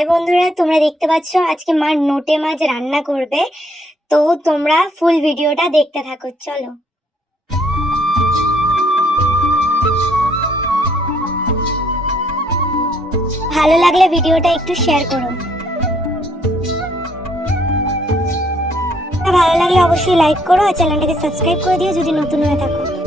High বন্ধুরা, তোমরা দেখতে পাচ্ছ আজকে মা নোটে মাছ রান্না করবে। তো তোমরা ফুল ভিডিওটা দেখতে থাকো। চলো। ভালো লাগলে ভিডিওটা একটু শেয়ার করো। ভালো লাগলে অবশ্যই লাইক করো আর চ্যানেলটাকে সাবস্ক্রাইব করে দিও যদি নতুন হয়ে থাকো।